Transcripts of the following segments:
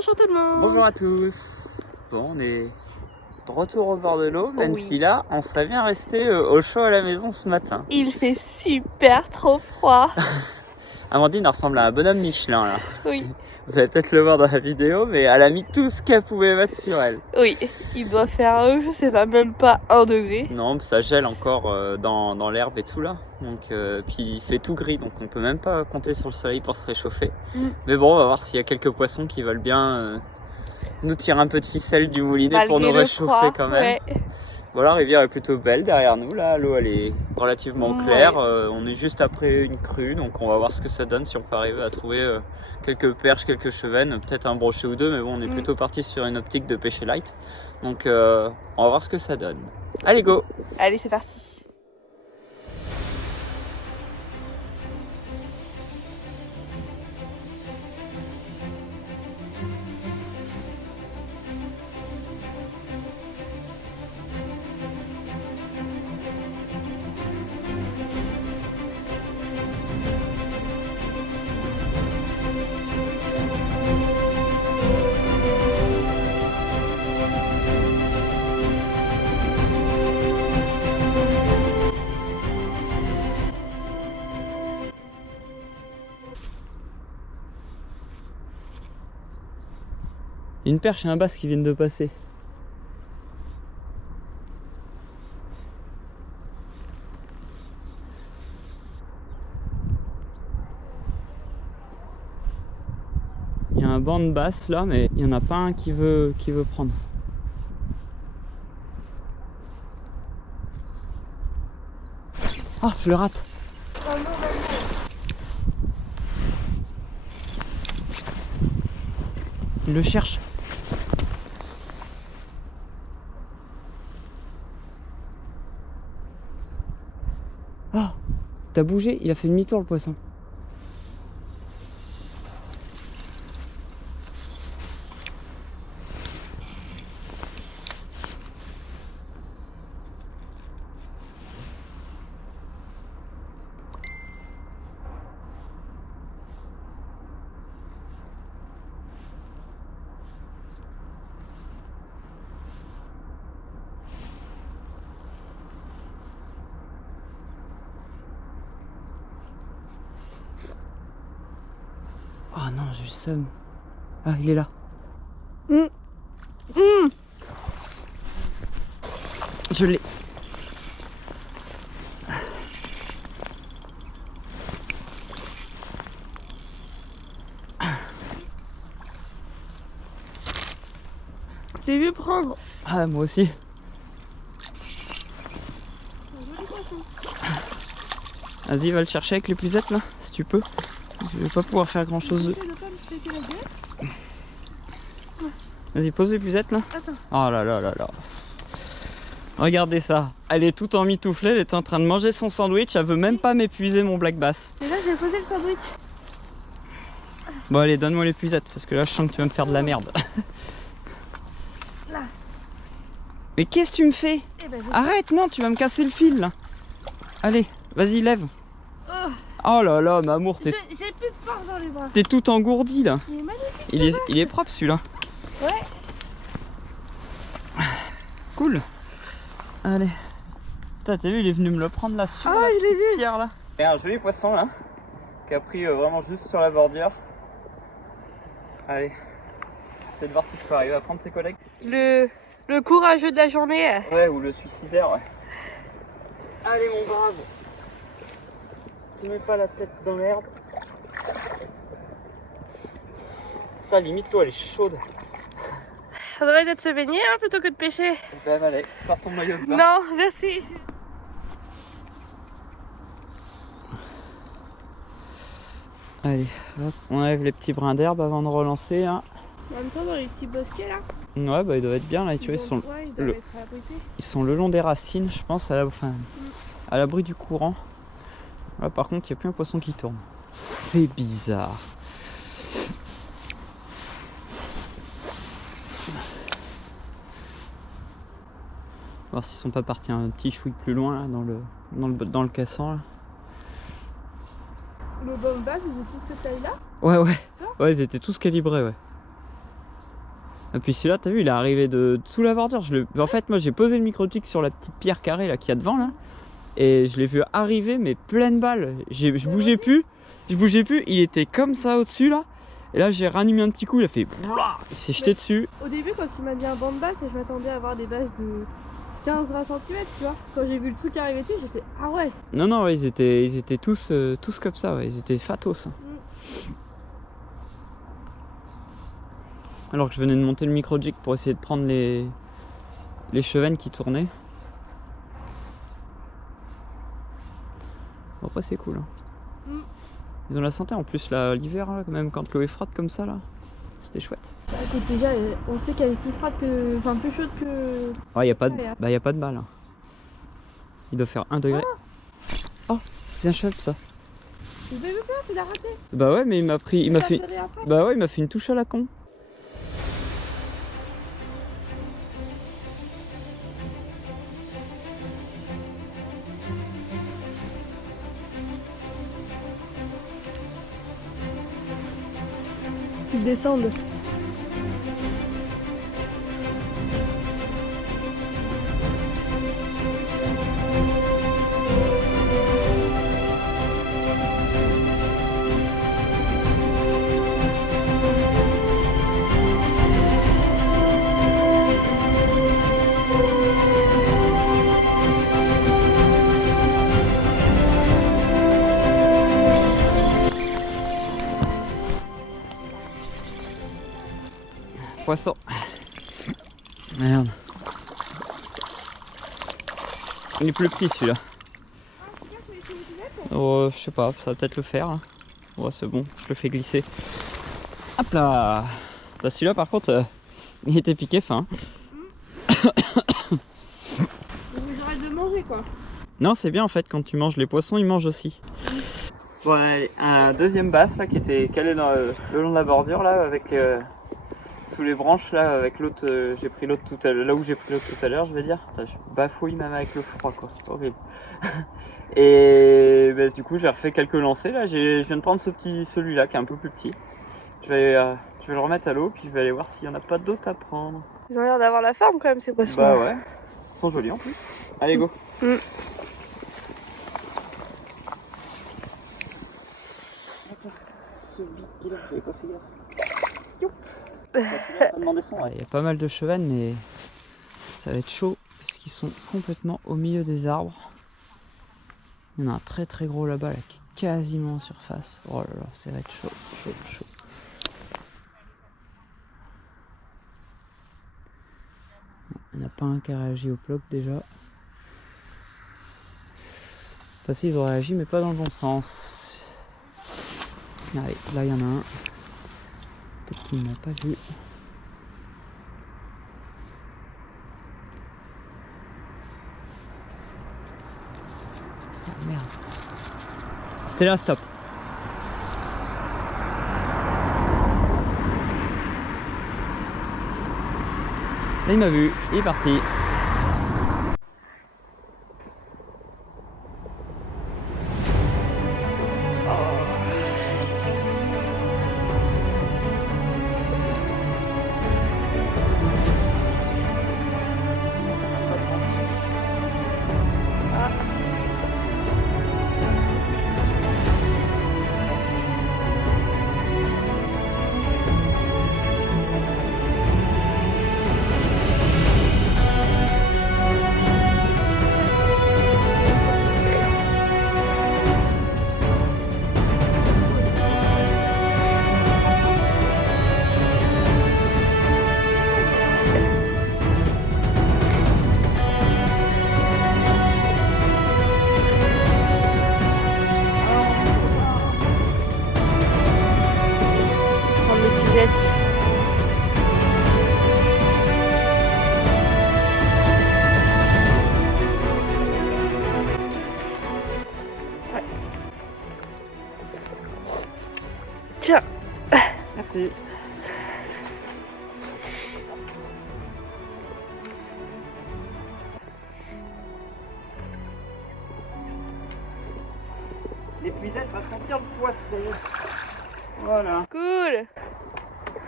Bonjour tout le monde. Bonjour à tous. Bon, on est de retour au bord de l'eau, même Oui. si là, on serait bien resté au chaud à la maison ce matin. Il fait super trop froid. Amandine ressemble à un bonhomme Michelin là. Oui, Vous allez peut-être le voir dans la vidéo, mais elle a mis tout ce qu'elle pouvait mettre sur elle. oui. Il doit faire, je sais pas, même pas 1 degré. Non, ça gèle encore dans l'herbe et tout là. Donc, puis il fait tout gris, donc on peut même pas compter sur le soleil pour se réchauffer. Mais bon, on va voir s'il y a quelques poissons qui veulent bien nous tirer un peu de ficelle du moulinet Malgré pour nous le réchauffer froid, quand même. ouais. Bon, la rivière est plutôt belle derrière nous, là, l'eau elle est relativement Ouais. claire, on est juste après une crue, donc on va voir ce que ça donne, si on peut arriver à trouver quelques perches, quelques chevennes, peut-être un brochet ou deux, mais bon on est plutôt parti sur une optique de pêcher light, donc on va voir ce que ça donne. Allez go! Allez, c'est parti. Une perche et un basse qui viennent de passer. Il y a un banc de basse là, mais il n'y en a pas un qui veut prendre. Ah, je le rate. Il le cherche. Ah, t'as bougé, il a fait demi-tour le poisson. Oh non, j'ai eu le seum. Ah, il est là. Je l'ai. J'ai vu prendre. Ah, moi aussi. Vas-y, va le chercher avec l'épuisette là, si tu peux. Je vais pas pouvoir faire grand chose. Vas-y, pose l'épuisette là. Attends. Oh là là là là. Regardez ça. Elle est toute emmitouflée, elle est en train de manger son sandwich. Elle veut même pas m'épuiser mon black bass. Et là, j'ai posé le sandwich. Bon, allez, donne-moi l'épuisette parce que là, je sens que tu vas me faire de la merde. Là. Mais qu'est-ce que tu me fais? Eh ben, Arrête, non, tu vas me casser le fil là. Allez, vas-y, lève. Oh là là, Mamour, j'ai plus de force dans les bras. t'es tout engourdi là. Il est magnifique. Il est propre celui-là. Ouais. Cool. Allez. Putain, t'as vu, il est venu me le prendre là sur la je l'ai vu. pierre là. Il y a un joli poisson là, qui a pris vraiment juste sur la bordure. Allez, j'essaie de voir si je peux arriver à prendre ses collègues. Le courageux de la journée. Ouais, ou le suicidaire, ouais. Allez mon brave. Tu mets pas la tête dans l'herbe. Putain, limite l'eau elle est chaude. Faudrait peut-être se baigner hein, plutôt que de pêcher. Ben allez, sors ton maillot de bain. Non, merci. Allez, hop, on enlève les petits brins d'herbe avant de relancer. Hein. En même temps, dans les petits bosquets là, Ouais, bah ils doivent être bien là, tu vois, ils sont doivent être abrités. Ils sont le long des racines, je pense, à l'abri du courant. Là, par contre, il n'y a plus un poisson qui tourne. C'est bizarre. Voir s'ils sont pas partis un petit chouï plus loin là, dans le cassant là. Le bomb bag, ils ont tous cette taille là. Ouais. Ouais, ils étaient tous calibrés, ouais. Et puis celui-là, t'as vu, il est arrivé de sous la bordure. En fait, moi j'ai posé le micro-jig sur la petite pierre carrée là qu'il y a devant là. Et je l'ai vu arriver, mais pleine balle. Je bougeais plus. Il était comme ça au-dessus là. Et là, j'ai ranimé un petit coup, il a fait. Il s'est jeté dessus. Au début, quand tu m'as dit un banc de basse, je m'attendais à avoir des basses de 15-20 cm, tu vois. Quand j'ai vu le truc arriver dessus, j'ai fait ah ouais. Non, ouais, ils étaient tous comme ça, ouais. Ils étaient fatos. Alors que je venais de monter le micro-jig pour essayer de prendre les chevennes qui tournaient. Bon, après, c'est cool. Hein. Ils ont la santé en plus, là, l'hiver, là, quand même, quand l'eau est froide comme ça, là. C'était chouette. Écoute, déjà, on sait qu'elle est plus froide que. Enfin, plus chaude que. Ouais, y a pas de balle. Hein. Il doit faire 1 degré. Oh, c'est un cheval, ça. Tu veux me faire, tu l'as raté. Bah ouais, mais il m'a fait. Bah ouais, il m'a fait une touche à la con. Ils descendent. Poisson. Merde. Il est plus petit celui-là. Oh, je sais pas, ça va peut-être le faire. Hein. Ouais, c'est bon, je le fais glisser. Hop là. Celui-là par contre, il était piqué fin. J'arrête de manger quoi. Non, c'est bien en fait, quand tu manges les poissons, ils mangent aussi. Bon, allez, un deuxième basse là qui était calé dans le long de la bordure là avec sous les branches là avec l'autre. J'ai pris l'autre tout à l'heure, là où j'ai pris l'autre tout à l'heure, je vais dire. Putain, je bafouille même avec le froid quoi, c'est horrible. Et bah, du coup, j'ai refait quelques lancers là. Je viens de prendre celui-là qui est un peu plus petit. Je vais le remettre à l'eau puis je vais aller voir s'il n'y en a pas d'autres à prendre. Ils ont l'air d'avoir la forme quand même ces poissons. Bah ouais, ils sont jolis en plus. Allez go. Il y a pas mal de chevennes, mais ça va être chaud parce qu'ils sont complètement au milieu des arbres. Il y en a un très très gros là-bas là, qui est quasiment en surface. Oh là là, ça va être chaud. Il n'y en a pas un qui a réagi au bloc déjà. Enfin si, ils ont réagi mais pas dans le bon sens. Allez, là il y en a un. Peut-être qu'il ne m'a pas vu. Oh merde. C'était là, stop. Là il m'a vu, il est parti. Tiens. Merci. L'épuisette va sentir le poisson. Voilà. Cool.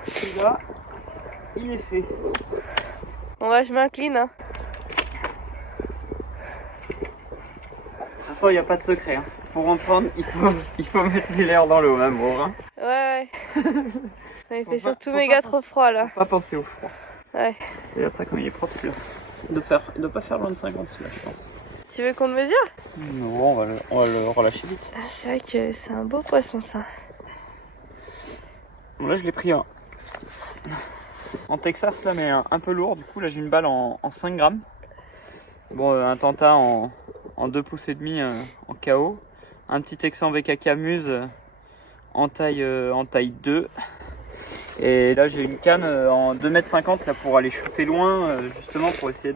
Celui-là. il est fait. Bon bah je m'incline hein. De toute façon, il n'y a pas de secret. Hein. Pour en prendre, il faut mettre les lèvres dans l'eau, même gros. Hein. Ouais. Il fait surtout faut méga pas trop froid là. Faut pas penser au froid. Ouais. Regarde ça comme il est propre celui-là. Il doit pas faire loin de 50 celui-là, je pense. Tu veux qu'on le mesure? Non, on va le relâcher vite. C'est vrai que c'est un beau poisson ça. Bon, là, je l'ai pris en Texas, là, mais un peu lourd. Du coup, là, j'ai une balle en 5 grammes. Bon, un Tanta en 2 pouces et demi en KO. Un petit Texan VKK Muse en taille 2. Et là, j'ai une canne en 2,50 m là, pour aller shooter loin, justement pour essayer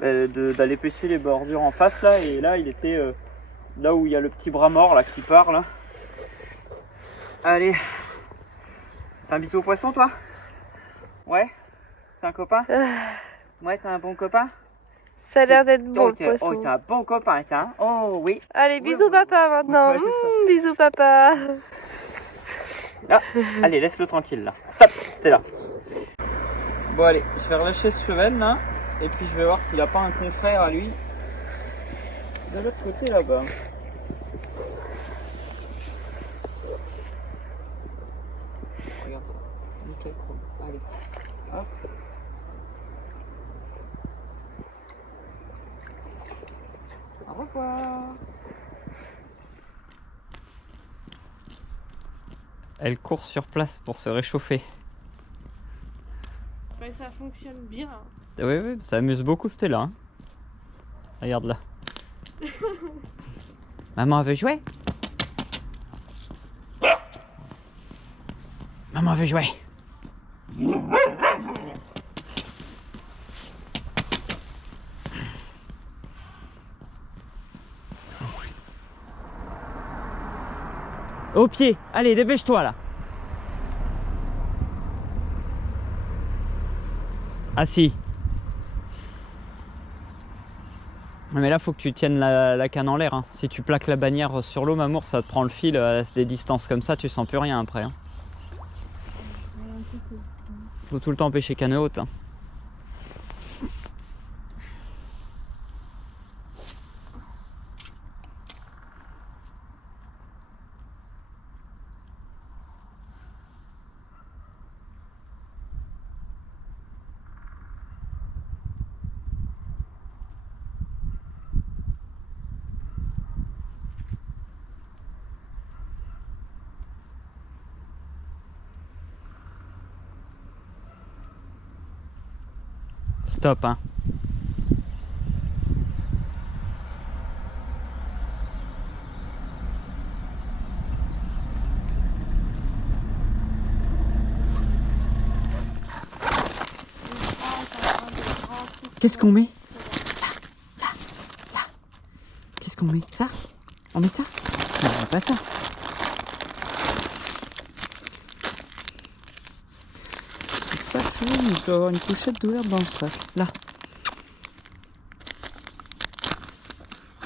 d'aller pêcher les bordures en face là. Et là, il était là où il y a le petit bras mort là qui part là. Allez. T'as un bisou au poisson, toi? Ouais? T'es un copain? Ouais, t'es un bon copain? Ça a l'air d'être bon le Oh, poisson. t'es un bon copain, ça. Hein. Oh, oui. Allez, bisous papa maintenant. Ouais, c'est ça. Bisous papa. Ah, allez, laisse-le tranquille, là. Stop, c'était là. Bon, allez, je vais relâcher ce cheven, là. Et puis, je vais voir s'il a pas un confrère à lui. De l'autre côté, là-bas. Regarde ça. Nickel chrome. Allez. Hop. Au revoir. Elle court sur place pour se réchauffer. Ouais, ça fonctionne bien. Oui, ça amuse beaucoup Stella. Hein. Regarde là. Maman veut jouer. Maman veut jouer. Au pied, allez, dépêche-toi là. Assis. Mais là, faut que tu tiennes la canne en l'air. Hein. Si tu plaques la bannière sur l'eau, Mamour, ça te prend le fil à des distances comme ça, tu sens plus rien après. Hein. Faut tout le temps pêcher canne haute. Hein. Stop, hein. Qu'est-ce qu'on met? Là. Qu'est-ce qu'on met? Ça? On met ça? Non, on met pas ça. C'est ça, il doit avoir une couchette d'ouverte dans le sac. Là.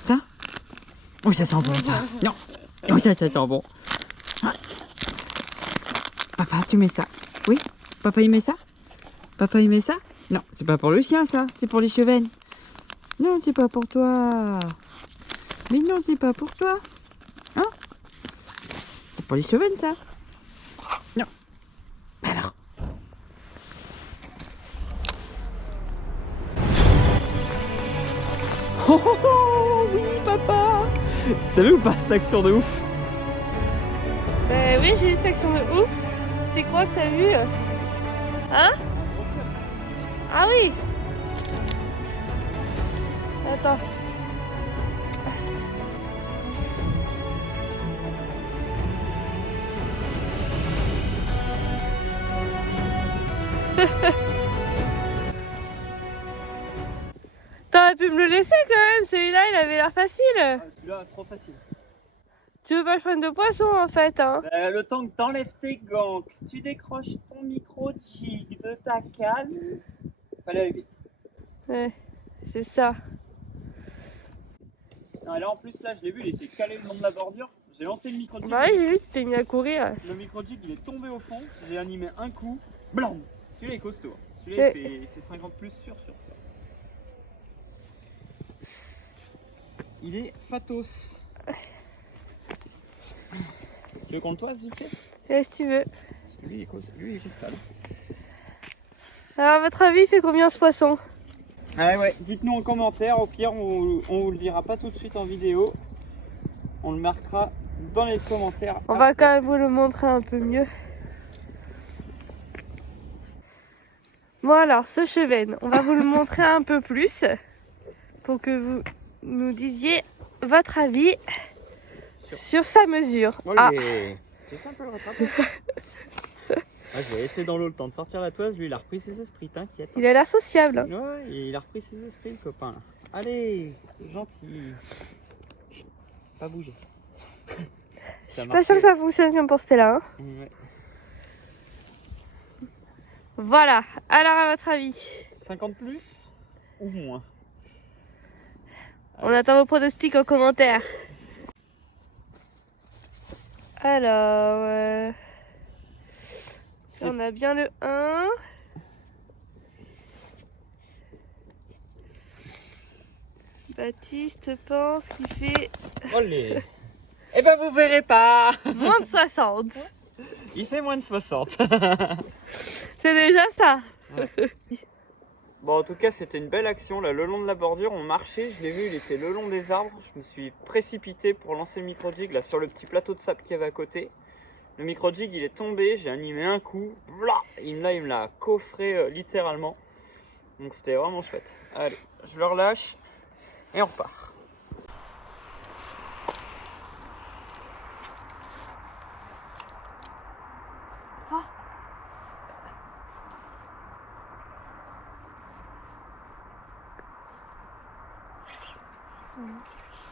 Ça? Oui, ça sent bon, ça. Non. Oui, ça sent bon. Ah. Papa, tu mets ça. Oui? Papa, il met ça? Papa, il met ça? Non, c'est pas pour le chien, ça. C'est pour les chevennes. Non, c'est pas pour toi. Mais non, c'est pas pour toi. Hein? C'est pour les chevennes, ça. Non. Alors. Oh, oh, oh, oui, papa. T'as vu ou pas cette action de ouf? Ben oui, j'ai eu cette action de ouf. C'est quoi que t'as vu? Hein? Ah oui. Attends. T'aurais pu me le laisser quand même, celui-là il avait l'air facile. Celui-là, trop facile. Tu veux pas que je prenne de poisson en fait, hein? Le temps que t'enlèves tes gants, que tu décroches ton micro jig de ta canne, fallait aller vite. Ouais, c'est ça. Non, et là en plus, là je l'ai vu, il était calé le long de la bordure. J'ai lancé le micro jig. Bah oui, j'ai vu, tu t'es mis à courir. Le micro jig il est tombé au fond. J'ai animé un coup, blanc. Celui-là est costaud. Celui-là il fait 50 plus sûr. Il est fatos. Tu veux qu'on le toise vite fait? Ouais, si tu veux. Parce que lui il est costal. Alors, à votre avis, il fait combien ce poisson? Ah ouais, dites-nous en commentaire, au pire on vous le dira pas tout de suite en vidéo. On le marquera dans les commentaires. On va quand même vous le montrer un peu mieux. Bon alors, ce chevenne, on va vous le montrer un peu plus pour que vous nous disiez votre avis sur sa mesure. C'est simple le rattrapage. Je vais laisser dans l'eau le temps de sortir la toise. Lui il a repris ses esprits, t'inquiète. Il a l'air sociable. Hein. Ouais, il a repris ses esprits le copain là. Allez, gentil. Chut, pas bouger. Je suis pas sûre que ça fonctionne comme pour Stella. Hein. Ouais. Voilà, alors à votre avis 50 plus ou moins? On attend vos pronostics en commentaire. Alors, si on a bien le 1. Baptiste pense qu'il fait Olé. Eh ben vous verrez pas. moins de 60. Il fait moins de 60. C'est déjà ça. Ouais. Bon, en tout cas, c'était une belle action là, le long de la bordure. On marchait, je l'ai vu, il était le long des arbres. Je me suis précipité pour lancer le micro-jig là sur le petit plateau de sable qu'il y avait à côté. Le micro-jig il est tombé, j'ai animé un coup, blah, il me l'a coffré littéralement. Donc c'était vraiment chouette. Allez, je le relâche et on repart.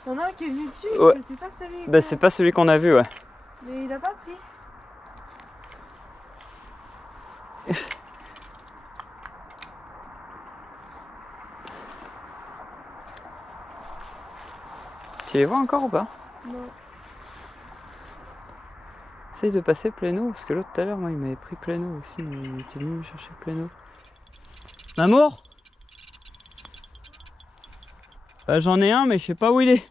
Il y en a un qui est venu dessus, Ouais. mais c'est pas celui. Bah c'est pas celui qu'on a vu, ouais. Mais il a pas pris. Tu les vois encore ou pas? Non. Essaye de passer plein eau, parce que l'autre tout à l'heure, moi il m'avait pris plein eau aussi, mais il était venu me chercher plein eau. Mamour? Bah j'en ai un, mais je sais pas où il est.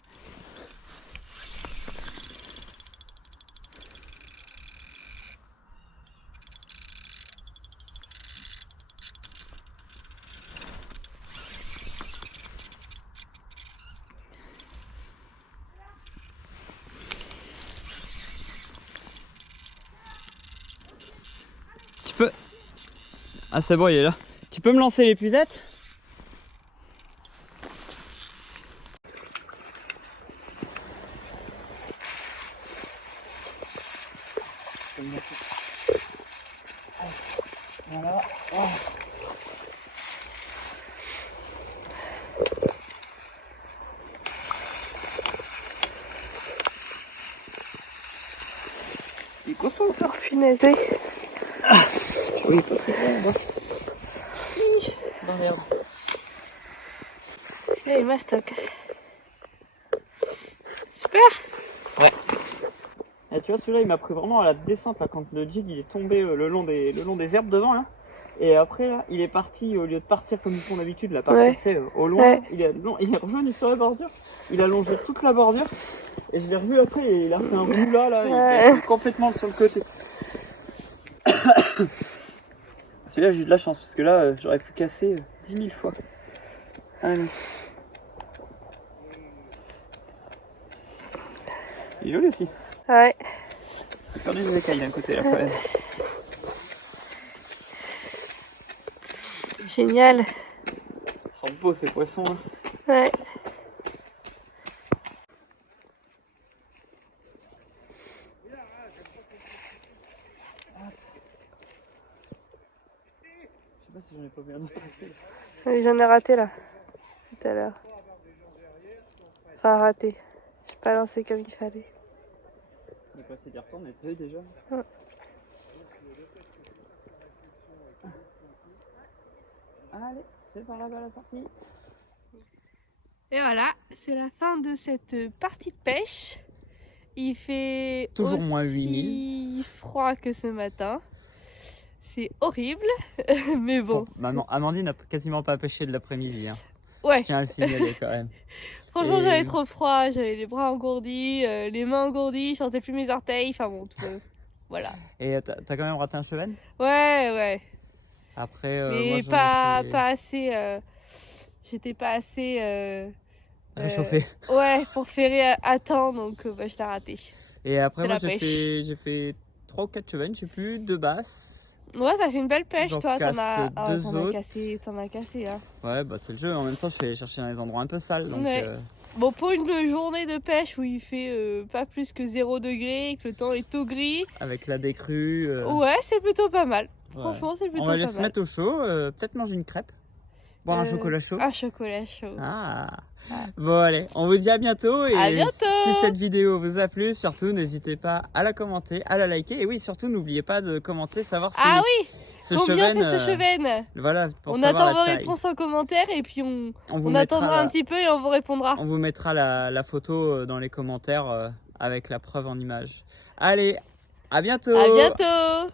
Tu peux... Ah c'est bon, il est là. Tu peux me lancer l'épuisette? Voilà. Oh. Il est costaud ça. Oh punaise, oui. Oui, pas si bon, dans l'herbe. Il mastoc. Super. Ouais. Et tu vois, celui-là, il m'a pris vraiment à la descente là, quand le jig il est tombé le long des herbes devant là. Et après là, il est parti, au lieu de partir comme ils font d'habitude, la partir c'est au loin, Ouais. il est revenu sur la bordure, il a longé toute la bordure. Et je l'ai revu après, et il a fait un bout là, il est complètement sur le côté. Celui-là, j'ai eu de la chance parce que là, j'aurais pu casser 10 000 fois. Allez. Il est joli aussi. Ouais. J'ai perdu des écailles d'un côté là quand même. Génial. Ils sont beaux ces poissons là. Ouais. Je sais pas si j'en ai pas bien d'autres. Oui, j'en ai raté là. Tout à l'heure. Enfin raté. J'ai pas lancé comme il fallait. On est passé d'y retourner, tu sais déjà. Ouais. Allez, c'est par là-bas la sortie. Et voilà, c'est la fin de cette partie de pêche. Il fait Toujours aussi moins 8000. froid que ce matin. c'est horrible. Mais bon. Maman, Amandine n'a quasiment pas pêché de l'après-midi. Hein. Ouais. Je tiens à le signaler quand même. Franchement, Et- j'avais trop froid. J'avais les bras engourdis, les mains engourdies, je sentais plus mes orteils. Enfin bon, voilà. Et t'as quand même raté un cheven? Ouais. Après, moi, Mais j'en ai pas fait assez. J'étais pas assez. réchauffé. Ouais, pour ferrer à temps, donc je l'ai raté. Et après, c'est moi, la pêche. j'ai fait 3 ou 4 chevens, je sais plus, 2 basses. Ouais, ça fait une belle pêche, J'en toi. T'en casse as, deux t'en as autres. cassé, hein. Ouais, bah c'est le jeu. En même temps, je vais chercher dans les endroits un peu sales. Donc, Ouais. Bon, pour une journée de pêche où il fait pas plus que 0 degré et que le temps est tout gris, avec la décrue. ouais, c'est plutôt pas mal. Ouais. Franchement, c'est plutôt On va pas aller se mal. mettre au chaud, peut-être manger une crêpe, boire un chocolat chaud. Un chocolat chaud. Ah. Ah. Bon allez, on vous dit à bientôt et À bientôt. si cette vidéo vous a plu, surtout n'hésitez pas à la commenter, à la liker et oui surtout n'oubliez pas de commenter, savoir si Ah oui, ce combien cheven, fait ce cheven? voilà, pour On savoir attend la vos taille. réponses en commentaire et puis vous on mettra attendra un petit peu et on vous répondra. On vous mettra la photo dans les commentaires avec la preuve en image. Allez, à bientôt. À bientôt.